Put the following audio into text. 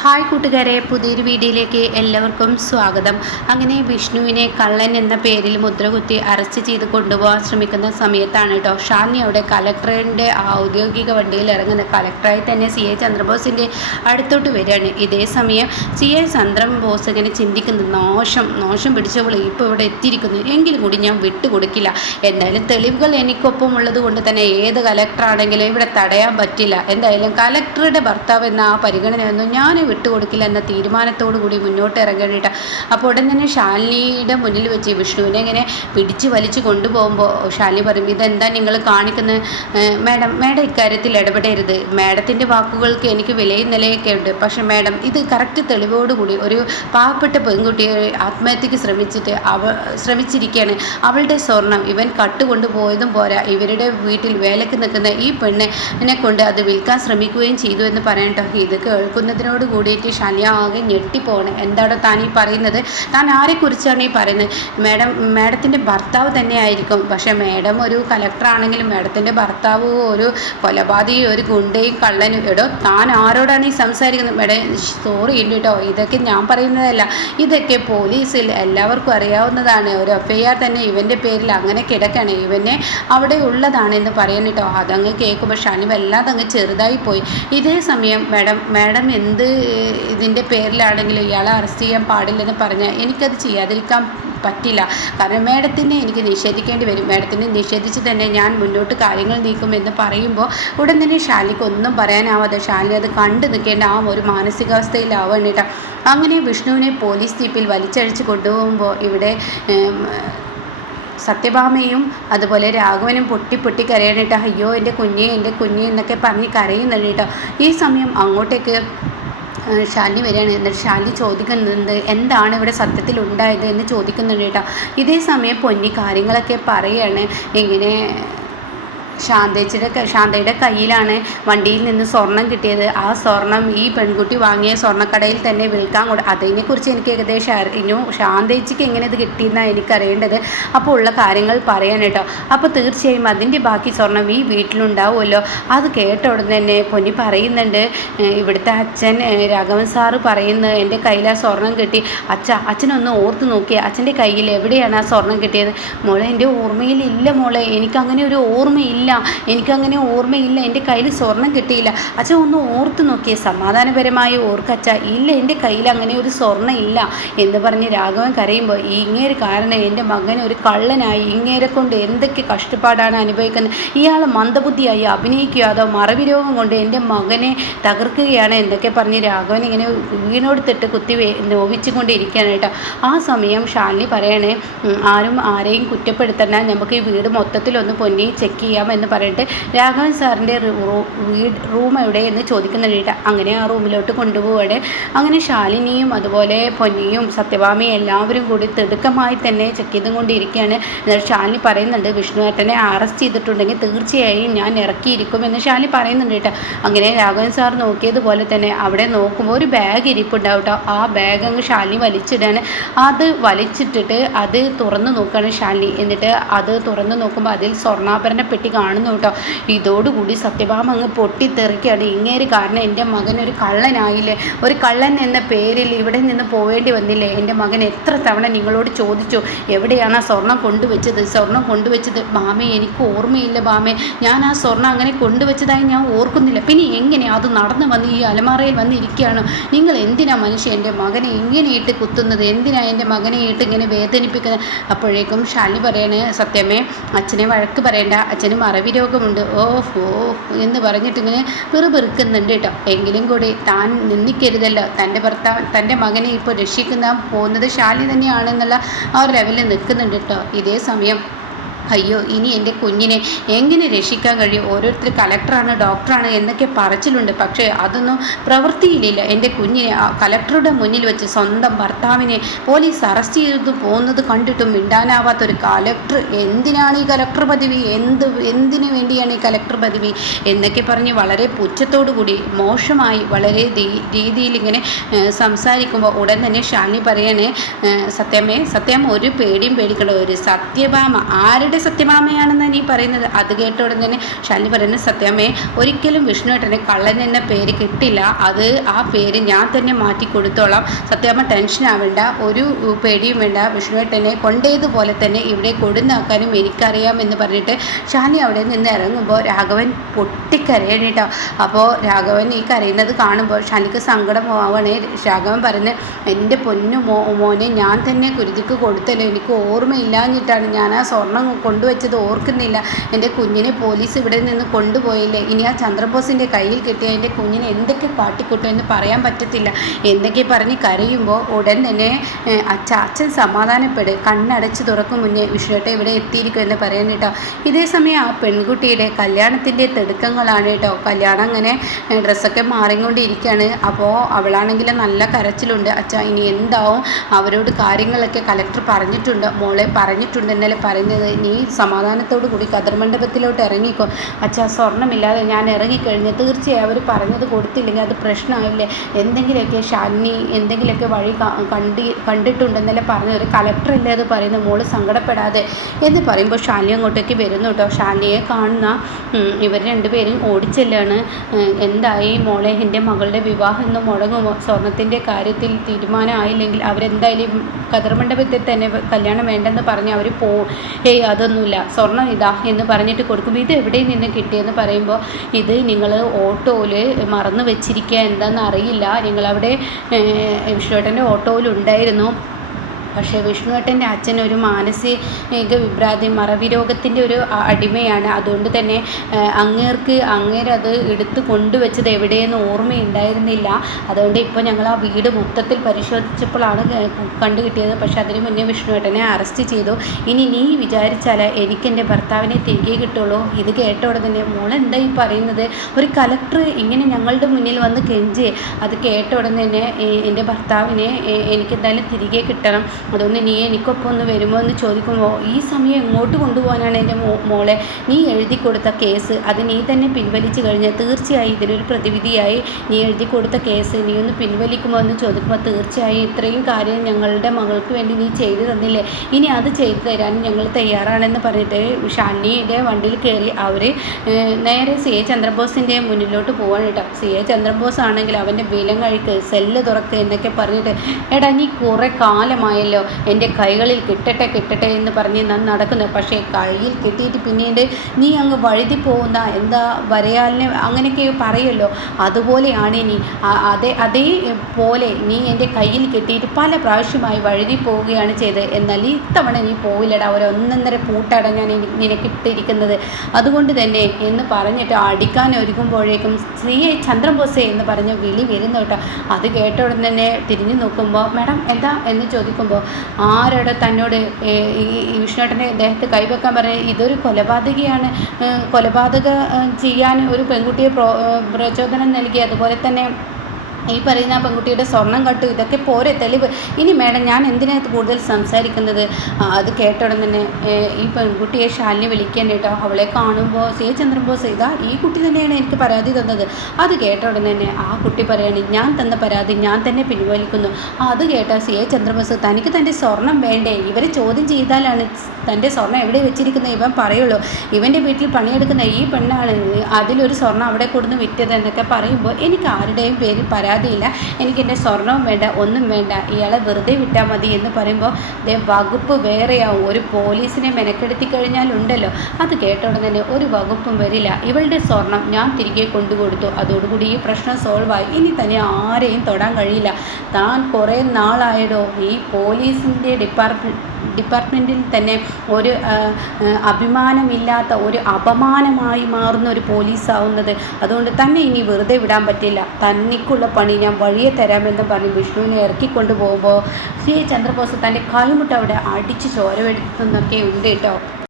Hi കൂട്ടുകാരെ, പുതിയൊരു വീഡിയോയിലേക്ക് എല്ലാവർക്കും സ്വാഗതം. അങ്ങനെ വിഷ്ണുവിനെ കള്ളൻ എന്ന പേരിൽ മുദ്രകുത്തി അറസ്റ്റ് ചെയ്ത് കൊണ്ടുപോകാൻ ശ്രമിക്കുന്ന സമയത്താണ് കേട്ടോ ഷാലിനി അവിടെ കലക്ടറിൻ്റെ ഔദ്യോഗിക വണ്ടിയിൽ ഇറങ്ങുന്ന. കലക്ടറായി തന്നെ CI ചന്ദ്രബോസിൻ്റെ അടുത്തോട്ട് വരികയാണ്. ഇതേ സമയം CI ചന്ദ്രബോസ് ഇങ്ങനെ ചിന്തിക്കുന്നു, നോഷം പിടിച്ചവൾ ഇപ്പോൾ ഇവിടെ എത്തിയിരിക്കുന്നു, എങ്കിലും കൂടി ഞാൻ വിട്ടുകൊടുക്കില്ല. എന്തായാലും തെളിവുകൾ എനിക്കൊപ്പം ഉള്ളത് കൊണ്ട് തന്നെ ഏത് കലക്ടറാണെങ്കിലും ഇവിടെ തടയാൻ പറ്റില്ല. എന്തായാലും കലക്ടറുടെ ഭർത്താവ് എന്ന ആ പരിഗണനയൊന്നും ഞാൻ വിട്ടുകൊടുക്കില്ല എന്ന തീരുമാനത്തോടു കൂടി മുന്നോട്ട് ഇറങ്ങേണ്ടിയിട്ട്. അപ്പോൾ ഉടൻ തന്നെ ശാലിനിയുടെ മുന്നിൽ വെച്ച് വിഷ്ണുവിനെ ഇങ്ങനെ പിടിച്ച് വലിച്ച് കൊണ്ടുപോകുമ്പോൾ ശാലിനി പറയും, ഇതെന്താ നിങ്ങൾ കാണിക്കുന്നത്? മേഡം ഇക്കാര്യത്തിൽ ഇടപെടരുത്. മേഡത്തിൻ്റെ വാക്കുകൾക്ക് എനിക്ക് വിലയും നിലയൊക്കെ ഉണ്ട്. പക്ഷേ മേഡം, ഇത് കറക്റ്റ് തെളിവോടുകൂടി ഒരു പാവപ്പെട്ട പെൺകുട്ടിയെ ആത്മഹത്യക്ക് ശ്രമിച്ചിരിക്കുകയാണ്. അവളുടെ സ്വർണം ഇവൻ കട്ടുകൊണ്ടുപോയതും പോരാ, ഇവരുടെ വീട്ടിൽ വേലക്ക് നിൽക്കുന്ന ഈ പെണ്ണിനെ കൊണ്ട് അത് വിൽക്കാൻ ശ്രമിക്കുകയും ചെയ്തു എന്ന് പറയട്ടോ. ഇത് കേൾക്കുന്നതിനോട് കൂടിയിട്ട് ഷാലിനി ആകെ ഞെട്ടിപ്പോണ്. എന്താണ് താൻ ഈ പറയുന്നത്? താൻ ആരെക്കുറിച്ചാണ് ഈ പറയുന്നത്? മേഡത്തിൻ്റെ ഭർത്താവ് തന്നെ ആയിരിക്കും. പക്ഷേ മേഡം ഒരു കലക്ടറാണെങ്കിലും മേഡത്തിൻ്റെ ഭർത്താവ് ഒരു കൊലപാതകയും ഒരു ഗുണ്ടയും കള്ളനും. എടോ, താൻ ആരോടാണ് ഈ സംസാരിക്കുന്നത്? മേഡം സോറി ഉണ്ട് കേട്ടോ, ഇതൊക്കെ ഞാൻ പറയുന്നതല്ല, ഇതൊക്കെ പോലീസിൽ എല്ലാവർക്കും അറിയാവുന്നതാണ്. ഒരു FIR തന്നെ ഇവൻ്റെ പേരിൽ അങ്ങനെ കിടക്കാണ്, ഇവനെ അവിടെ ഉള്ളതാണെന്ന് പറയാൻ കേട്ടോ. അതങ്ങ് കേൾക്കുമ്പോൾ ഷാലിനി വല്ലാതെ അങ്ങ് ചെറുതായി പോയി. ഇതേ സമയം മേഡം എന്ത് ഇതിൻ്റെ പേരിലാണെങ്കിലും ഇയാളെ അറസ്റ്റ് ചെയ്യാൻ പാടില്ലെന്ന് പറഞ്ഞാൽ എനിക്കത് ചെയ്യാതിരിക്കാൻ പറ്റില്ല. കാരണം മേഡത്തിനെ എനിക്ക് നിഷേധിക്കേണ്ടി വരും. മേഡത്തിനെ നിഷേധിച്ച് തന്നെ ഞാൻ മുന്നോട്ട് കാര്യങ്ങൾ നീക്കുമെന്ന് പറയുമ്പോൾ ഉടൻ തന്നെ ഷാലിനിക്ക് ഒന്നും പറയാനാവാതെ ഷാലിനി അത് കണ്ടു നിൽക്കേണ്ട ആ ഒരു മാനസികാവസ്ഥയിലാവാൻ കേട്ടോ. അങ്ങനെ വിഷ്ണുവിനെ പോലീസ് ജീപ്പിൽ വലിച്ചഴിച്ച് കൊണ്ടുപോകുമ്പോൾ ഇവിടെ സത്യഭാമയും അതുപോലെ രാഘവനും പൊട്ടി കരയണിട്ട്, അയ്യോ എൻ്റെ കുഞ്ഞെ എന്നൊക്കെ പറഞ്ഞ് കരയുന്നുണ്ട് കേട്ടോ. ഈ സമയം അങ്ങോട്ടേക്ക് ഷാലിനി വരികയാണ്. എന്നിട്ട് ഷാലിനി ചോദിക്കുന്നുണ്ട്, എന്താണ് ഇവിടെ സത്യത്തിൽ ഉണ്ടായത് എന്ന് ചോദിക്കുന്നുണ്ട് കേട്ടോ. ഇതേ സമയം പൊന്നി കാര്യങ്ങളൊക്കെ പറയുകയാണ്. ഇങ്ങനെ ശാന്തയുടെ കയ്യിലാണ് വണ്ടിയിൽ നിന്ന് സ്വർണം കിട്ടിയത്. ആ സ്വർണം ഈ പെൺകുട്ടി വാങ്ങിയ സ്വർണ്ണക്കടയിൽ തന്നെ വിൽക്കാൻ അതിനെക്കുറിച്ച് എനിക്ക് ഏകദേശം അറിഞ്ഞു. ശാന്തയ്ക്ക് എങ്ങനെ ഇത് കിട്ടിയെന്നാണ് എനിക്കറിയേണ്ടത്. അപ്പോൾ ഉള്ള കാര്യങ്ങൾ പറയാൻ കേട്ടോ. അപ്പോൾ തീർച്ചയായും അതിൻ്റെ ബാക്കി സ്വർണം ഈ വീട്ടിലുണ്ടാവുമല്ലോ. അത് കേട്ട ഉടനെ തന്നെ പൊന്നി പറയുന്നുണ്ട്, ഇവിടുത്തെ അച്ഛൻ രാഘവൻ സാറ് പറയുന്നത് എൻ്റെ കയ്യിൽ ആ സ്വർണം കിട്ടി. അച്ഛനൊന്ന് ഓർത്ത് നോക്കിയേ, അച്ഛൻ്റെ കയ്യിൽ എവിടെയാണ് ആ സ്വർണം കിട്ടിയത്? മോളെ, എൻ്റെ ഓർമ്മയിലില്ല മോളെ, എനിക്കങ്ങനെ ഒരു ഓർമ്മയില്ല, എൻ്റെ കയ്യിൽ സ്വർണം കിട്ടിയില്ല. അച്ഛൻ ഒന്ന് ഓർത്ത് നോക്കിയേ, സമാധാനപരമായി ഓർക്കച്ഛ. ഇല്ല, എൻ്റെ കയ്യിൽ അങ്ങനെ ഒരു സ്വർണ്ണം ഇല്ല എന്ന് പറഞ്ഞ് രാഘവൻ കരയുമ്പോൾ, ഇങ്ങേര് കാരണം എൻ്റെ മകൻ ഒരു കള്ളനായി, ഇങ്ങേരെ കൊണ്ട് എന്തൊക്കെ കഷ്ടപ്പാടാണ് അനുഭവിക്കുന്നത്. ഇയാൾ മന്ദബുദ്ധിയായി അഭിനയിക്കുക, അതോ മറവി രോഗം കൊണ്ട് എൻ്റെ മകനെ തകർക്കുകയാണ് എന്നൊക്കെ പറഞ്ഞ് രാഘവൻ ഇങ്ങനെ വീണോടുത്തിട്ട് കുത്തി നോവിച്ചു കൊണ്ടിരിക്കുകയാണ് കേട്ടോ. ആ സമയം ഷാലിനി പറയണേ, ആരും ആരെയും കുറ്റപ്പെടുത്തണ്ട, നമുക്ക് ഈ വീട് മൊത്തത്തിലൊന്ന് പൊന്നി ചെക്ക് ചെയ്യാം എന്ന് പറഞ്ഞിട്ട് രാഘവൻ സാറിൻ്റെ റൂം എവിടെ എന്ന് ചോദിക്കുന്നുണ്ട് കേട്ടോ. അങ്ങനെ ആ റൂമിലോട്ട് കൊണ്ടുപോവാണ്. അങ്ങനെ ശാലിനിയും അതുപോലെ പൊന്നിയും സത്യഭാമയും എല്ലാവരും കൂടി തിടുക്കമായി തന്നെ ചെക്ക് ചെയ്തുകൊണ്ടിരിക്കുകയാണ്. എന്നാൽ ശാലിനി പറയുന്നുണ്ട്, വിഷ്ണുവേട്ടനെ അറസ്റ്റ് ചെയ്തിട്ടുണ്ടെങ്കിൽ തീർച്ചയായും ഞാൻ ഇറക്കിയിരിക്കുമെന്ന് ശാലിനി പറയുന്നുണ്ട് കേട്ടോ. അങ്ങനെ രാഘവൻ സാർ നോക്കിയതുപോലെ തന്നെ അവിടെ നോക്കുമ്പോൾ ഒരു ബാഗ് ഇരിപ്പുണ്ടാവും കേട്ടോ. ആ ബാഗ് അങ്ങ് ശാലിനി വലിച്ചിടാണ്. അത് വലിച്ചിട്ടിട്ട് അത് തുറന്ന് നോക്കുകയാണ് ശാലിനി. എന്നിട്ട് അത് തുറന്ന് നോക്കുമ്പോൾ അതിൽ സ്വർണ്ണാഭരണ പെട്ടി കാണുന്നു കേട്ടോ. ഇതോടുകൂടി സത്യഭാമ അങ്ങ് പൊട്ടിത്തെറിക്കുകയാണ്. ഇങ്ങേര് കാരണം എൻ്റെ മകൻ ഒരു കള്ളനായില്ലേ, ഒരു കള്ളൻ എന്ന പേരിൽ ഇവിടെ നിന്ന് പോവേണ്ടി വന്നില്ലേ? എൻ്റെ മകൻ എത്ര തവണ നിങ്ങളോട് ചോദിച്ചു എവിടെയാണ് ആ സ്വർണം കൊണ്ടുവച്ചത്? ബാമേ, എനിക്ക് ഓർമ്മയില്ല ബാമേ, ഞാൻ ആ സ്വർണം അങ്ങനെ കൊണ്ടുവച്ചതായി ഞാൻ ഓർക്കുന്നില്ല. പിന്നെ എങ്ങനെ അത് നടന്നു വന്ന് ഈ അലമാറയിൽ വന്നിരിക്കുകയാണോ? നിങ്ങൾ എന്തിനാ മനുഷ്യ എൻ്റെ മകനെ ഇങ്ങനെ ഇട്ട് കുത്തുന്നത്? എന്തിനാ എൻ്റെ മകനെ ഇട്ട് ഇങ്ങനെ വേദനിപ്പിക്കുന്നത്? അപ്പോഴേക്കും ഷാലിനി പറയാണ്, സത്യമേ, അച്ഛനെ വഴക്ക് പറയേണ്ട, അച്ഛന് മറവി രോഗമുണ്ട്, ഓഹോ എന്ന് പറഞ്ഞിട്ടിങ്ങനെ പെറുപെറുക്കുന്നുണ്ട് കേട്ടോ. എങ്കിലും കൂടി താൻ നിന്ദിക്കരുതല്ലോ. തൻ്റെ മകനെ ഇപ്പോൾ രക്ഷിക്കുന്ന പോകുന്നത് ശാലിനി തന്നെയാണെന്നുള്ള ആ ഒരു ലെവലിൽ നിൽക്കുന്നുണ്ട് കേട്ടോ. ഇതേ സമയം അയ്യോ, ഇനി എൻ്റെ കുഞ്ഞിനെ എങ്ങനെ രക്ഷിക്കാൻ കഴിയും? ഓരോരുത്തർ കലക്ടറാണ്, ഡോക്ടറാണ് എന്നൊക്കെ പറച്ചിലുണ്ട്, പക്ഷേ അതൊന്നും പ്രവൃത്തിയിലില്ല. എൻ്റെ കുഞ്ഞിനെ കലക്ടറുടെ മുന്നിൽ വെച്ച് സ്വന്തം ഭർത്താവിനെ പോലീസ് അറസ്റ്റ് ചെയ്ത് പോകുന്നത് കണ്ടിട്ടും മിണ്ടാനാവാത്തൊരു കലക്ടർ, എന്തിനാണ് ഈ കലക്ടർ പദവി? എന്തിനു വേണ്ടിയാണ് ഈ കലക്ടർ പദവി എന്നൊക്കെ പറഞ്ഞ് വളരെ പുച്ഛത്തോടു കൂടി മോശമായി വളരെ രീതിയിൽ ഇങ്ങനെ സംസാരിക്കുമ്പോൾ ഉടൻ തന്നെ ഷാലിനി പറയാണ്, സത്യം ഒരു പേടിയും പേടിക്കണ്ട, ഒരു സത്യഭാമ ആരുടെ വിഷ്ണുവേട്ടൻ്റെ സത്യമാമയാണെന്ന് നീ പറയുന്നത്? അത് കേട്ട ഉടൻ തന്നെ ശാലിനി പറയുന്നത്, സത്യാമ്മേ, ഒരിക്കലും വിഷ്ണുവേട്ടന് കള്ളൻ എന്ന പേര് കിട്ടില്ല. അത് ആ പേര് ഞാൻ തന്നെ മാറ്റി കൊടുത്തോളാം. സത്യാമ്മ ടെൻഷൻ ആവേണ്ട, ഒരു പേടിയും വേണ്ട. വിഷ്ണുവേട്ടനെ കൊണ്ടേതുപോലെ തന്നെ ഇവിടെ കൊടുന്നാക്കാനും എനിക്കറിയാം എന്ന് പറഞ്ഞിട്ട് ശാലിനി അവിടെ നിന്ന് ഇറങ്ങുമ്പോൾ രാഘവൻ പൊട്ടിക്കരയാണ് കേട്ടോ. അപ്പോൾ രാഘവൻ ഈ കരയുന്നത് കാണുമ്പോൾ ശാലിനിക്ക് സങ്കടമാവാണ്. രാഘവൻ പറയുന്നത്, എൻ്റെ പൊന്നു മോനെ ഞാൻ തന്നെ കുരുതിക്ക് കൊടുത്തല്ലോ, എനിക്ക് ഓർമ്മയില്ലാഞ്ഞിട്ടാണ്, ഞാൻ ആ സ്വർണം കൊണ്ടുവച്ചത് ഓർക്കുന്നില്ല. എൻ്റെ കുഞ്ഞിനെ പോലീസ് ഇവിടെ നിന്ന് കൊണ്ടുപോയില്ലേ, ഇനി ആ ചന്ദ്രബോസിൻ്റെ കയ്യിൽ കിട്ടിയ എൻ്റെ കുഞ്ഞിനെ എന്തൊക്കെ കാട്ടിക്കൂട്ടും എന്ന് പറയാൻ പറ്റത്തില്ല. എന്തൊക്കെ പറഞ്ഞ് കരയുമ്പോൾ ഉടൻ തന്നെ അച്ഛൻ സമാധാനപ്പെട്, കണ്ണടച്ച് തുറക്കും മുന്നേ വിഷ്ണുവേട്ടൻ ഇവിടെ എത്തിയിരിക്കും എന്ന് പറയാൻ കേട്ടോ. ഇതേ സമയം ആ പെൺകുട്ടിയുടെ കല്യാണത്തിൻ്റെ തിടുക്കങ്ങളാണ് കേട്ടോ. കല്യാണം അങ്ങനെ ഡ്രസ്സൊക്കെ മാറിക്കൊണ്ടിരിക്കുകയാണ്. അപ്പോൾ അവളാണെങ്കിൽ നല്ല കരച്ചിലുണ്ട്. അച്ഛാ ഇനി എന്താവും, അവരോട് കാര്യങ്ങളൊക്കെ കലക്ടർ പറഞ്ഞിട്ടുണ്ട്, മോളെ പറഞ്ഞിട്ടുണ്ട് എന്നല്ലേ പറയുന്നത്, നീ സമാധാനത്തോടു കൂടി കതിർ മണ്ഡപത്തിലോട്ട് ഇറങ്ങിക്കോ. അച്ഛാ സ്വർണ്ണമില്ലാതെ ഞാൻ ഇറങ്ങിക്കഴിഞ്ഞ് തീർച്ചയായും അവർ പറഞ്ഞത് കൊടുത്തില്ലെങ്കിൽ അത് പ്രശ്നമാവില്ലേ, എന്തെങ്കിലുമൊക്കെ ശാലിനി എന്തെങ്കിലുമൊക്കെ വഴി കണ്ടിട്ടുണ്ടെന്നല്ലേ പറഞ്ഞത്, ഒരു കലക്ടറല്ലേ അത് പറയുന്നത്, മോള് സങ്കടപ്പെടാതെ എന്ന് പറയുമ്പോൾ ശാലിനി അങ്ങോട്ടേക്ക് വരുന്നു കേട്ടോ. ശാലിനിയെ കാണുന്ന ഇവർ രണ്ടുപേരും ഓടിച്ചെല്ലാണ്. എന്തായി മോളെ, എൻ്റെ മകളുടെ വിവാഹം ഇന്ന് മുടങ്ങുമോ, സ്വർണത്തിൻ്റെ കാര്യത്തിൽ തീരുമാനമായില്ലെങ്കിൽ അവരെന്തായാലും കതിർ മണ്ഡപത്തിൽ തന്നെ കല്യാണം വേണ്ടെന്ന് പറഞ്ഞ് അവർ പോവും. ഹേയ് അതൊന്നുമില്ല, സ്വർണ്ണം ഇതാ എന്ന് പറഞ്ഞിട്ട് കൊടുക്കുമ്പോൾ ഇത് എവിടെ നിന്ന് കിട്ടിയെന്ന് പറയുമ്പോൾ ഇത് നിങ്ങൾ ഓട്ടോയിൽ മറന്നു വെച്ചിരിക്കുക, എന്താണെന്ന് അറിയില്ല, നിങ്ങളവിടെ വിഷ്ണുവേട്ടൻ്റെ ഓട്ടോയിലുണ്ടായിരുന്നു. പക്ഷേ വിഷ്ണുവേട്ടൻ്റെ അച്ഛനൊരു മാനസിക വിഭ്രാന്തി, മറവി രോഗത്തിൻ്റെ ഒരു അടിമയാണ്. അതുകൊണ്ട് തന്നെ അങ്ങേരത് എടുത്ത് കൊണ്ടുവച്ചത് എവിടെയെന്ന് ഓർമ്മയുണ്ടായിരുന്നില്ല. അതുകൊണ്ട് ഇപ്പോൾ ഞങ്ങൾ ആ വീട് മൊത്തത്തിൽ പരിശോധിച്ചപ്പോഴാണ് കണ്ടു കിട്ടിയത്. പക്ഷേ അതിന് മുന്നേ വിഷ്ണുവേട്ടനെ അറസ്റ്റ് ചെയ്തു. ഇനി നീ വിചാരിച്ചാൽ എനിക്കെൻ്റെ ഭർത്താവിനെ തിരികെ കിട്ടുള്ളൂ. ഇത് കേട്ട ഉടനെ തന്നെ മോളെന്താ ഈ പറയുന്നത്, ഒരു കലക്ടർ ഇങ്ങനെ ഞങ്ങളുടെ മുന്നിൽ വന്ന് കെഞ്ചി, അത് കേട്ട ഉടനെ തന്നെ എൻ്റെ ഭർത്താവിനെ എനിക്കെന്തായാലും തിരികെ കിട്ടണം, അതുകൊണ്ട് നീ എനിക്കൊപ്പം ഒന്ന് വരുമോ എന്ന് ചോദിക്കുമ്പോൾ ഈ സമയം എങ്ങോട്ട് കൊണ്ടുപോകാനാണ് എൻ്റെ മോളെ, നീ എഴുതി കൊടുത്ത കേസ് അത് നീ തന്നെ പിൻവലിച്ച് കഴിഞ്ഞാൽ തീർച്ചയായും ഇതിനൊരു പ്രതിവിധിയായി നീ എഴുതി കൊടുത്ത കേസ് നീ ഒന്ന് പിൻവലിക്കുമോ എന്ന് ചോദിക്കുമ്പോൾ തീർച്ചയായും ഇത്രയും കാര്യം ഞങ്ങളുടെ മകൾക്ക് വേണ്ടി നീ ചെയ്തു തന്നില്ലേ, ഇനി അത് ചെയ്തു തരാൻ ഞങ്ങൾ തയ്യാറാണെന്ന് പറഞ്ഞിട്ട് ഷാലിനിയുടെ വണ്ടിയിൽ കയറി അവർ നേരെ സി എ ചന്ദ്രബോസിൻ്റെ മുന്നിലോട്ട് പോകാൻ കേട്ടോ. സി എ ചന്ദ്രബോസ് ആണെങ്കിൽ അവൻ്റെ വിലം കഴിക്ക്, സെല്ല് തുറക്ക് എന്നൊക്കെ പറഞ്ഞിട്ട്, എടാ നീ കുറേ കാലമായല്ലോ എൻ്റെ കൈകളിൽ കിട്ടട്ടെ എന്ന് പറഞ്ഞ് ഞാൻ നടക്കുന്നത്, പക്ഷേ കയ്യിൽ കിട്ടിയിട്ട് പിന്നീട് നീ അങ്ങ് വഴുതി പോകുന്ന എന്താ വരയാലിനെ അങ്ങനെയൊക്കെ പറയുമല്ലോ, അതുപോലെയാണ് ഇനി അതേപോലെ നീ എൻ്റെ കയ്യിൽ കിട്ടിയിട്ട് പല പ്രാവശ്യമായി വഴുതി പോവുകയാണ് ചെയ്തത്, എന്നാൽ ഇത്തവണ നീ പോവില്ലടാ, ഒരു 1.5 പൂട്ടാണ് ഞാൻ നിനക്കിട്ടിരിക്കുന്നത്, അതുകൊണ്ട് തന്നെ എന്ന് പറഞ്ഞിട്ട് അടിക്കാൻ ഒരുങ്ങുമ്പോഴേക്കും ശ്രീ ചന്ദ്രബോസേ എന്ന് പറഞ്ഞ് വിളി വരുന്നു കേട്ടോ. അത് കേട്ട ഉടൻ തന്നെ തിരിഞ്ഞു നോക്കുമ്പോൾ മാഡം എന്താ എന്ന് ചോദിക്കുമ്പോൾ ആരോടെ തന്നോട് ഈ വിഷ്ണുവേട്ടൻ്റെ ദേഹത്ത് കൈവെക്കാൻ പറഞ്ഞ് ഇതൊരു കൊലപാതകിയാണ്, കൊലപാതകം ചെയ്യാൻ ഒരു പെൺകുട്ടിയെ പ്രചോദനം നൽകി, അതുപോലെ തന്നെ ഈ പറയുന്ന പെൺകുട്ടിയുടെ സ്വർണം കട്ടു, ഇതൊക്കെ പോരെ തെളിവ്, ഇനി മേഡം ഞാൻ എന്തിനകത്ത് കൂടുതൽ സംസാരിക്കുന്നത്. അത് കേട്ട ഉടൻ തന്നെ ഈ പെൺകുട്ടിയെ ശാലിനി വിളിക്കാൻ കേട്ടോ. അവളെ കാണുമ്പോൾ സി എ ചന്ദ്രബോസ് ഇതാ ഈ കുട്ടി തന്നെയാണ് എനിക്ക് പരാതി തന്നത്. അത് കേട്ട ഉടൻ തന്നെ ആ കുട്ടി പറയാണ് ഞാൻ തന്ന പരാതി ഞാൻ തന്നെ പിൻവലിക്കുന്നു. അത് കേട്ട സി എ ചന്ദ്രബോസ് തനിക്ക് തൻ്റെ സ്വർണം വേണ്ടേ, ഇവരെ ചോദ്യം ചെയ്താലാണ് തൻ്റെ സ്വർണം എവിടെ വെച്ചിരിക്കുന്നത് ഇവൻ പറയുള്ളൂ, ഇവൻ്റെ വീട്ടിൽ പണിയെടുക്കുന്ന ഈ പെണ്ണാണ് അതിലൊരു സ്വർണം അവിടെ കൊടുന്ന് വിറ്റത് എന്നൊക്കെ പറയുമ്പോൾ എനിക്ക് ആരുടെയും പേരിൽ പരാതിയില്ല, എനിക്കെൻ്റെ സ്വർണവും വേണ്ട ഒന്നും വേണ്ട, ഇയാളെ വെറുതെ വിട്ടാൽ മതി എന്ന് പറയുമ്പോൾ വകുപ്പ് വേറെയാവും, ഒരു പോലീസിനെ മെനക്കെടുത്തി കഴിഞ്ഞാലുണ്ടല്ലോ അത് കേട്ട ഉടനെ തന്നെ ഒരു വകുപ്പും വരില്ല, ഇവളുടെ സ്വർണം ഞാൻ തിരികെ കൊണ്ടുകൊടുത്തു, അതോടുകൂടി ഈ പ്രശ്നം സോൾവായി, ഇനി തന്നെ ആരെയും തൊടാൻ കഴിയില്ല, താൻ കുറേ നാളായതോ ഈ പോലീസിൻ്റെ ഡിപ്പാർട്ട്മെൻറ്റിൽ തന്നെ ഒരു അഭിമാനമില്ലാത്ത ഒരു അപമാനമായി മാറുന്ന ഒരു പോലീസാവുന്നത്, അതുകൊണ്ട് തന്നെ ഇനി വെറുതെ വിടാൻ പറ്റില്ല, തന്നിക്കുള്ള പണി ഞാൻ വഴിയെ തരാമെന്ന് പറഞ്ഞ് വിഷ്ണുവിനെ ഇറക്കിക്കൊണ്ട് പോകുമ്പോൾ ശ്രീ ചന്ദ്രബോസ് തൻ്റെ കൈമുട്ട് അവിടെ അടിച്ച് ചോരവെടുത്തുന്നൊക്കെ ഉണ്ട് കേട്ടോ.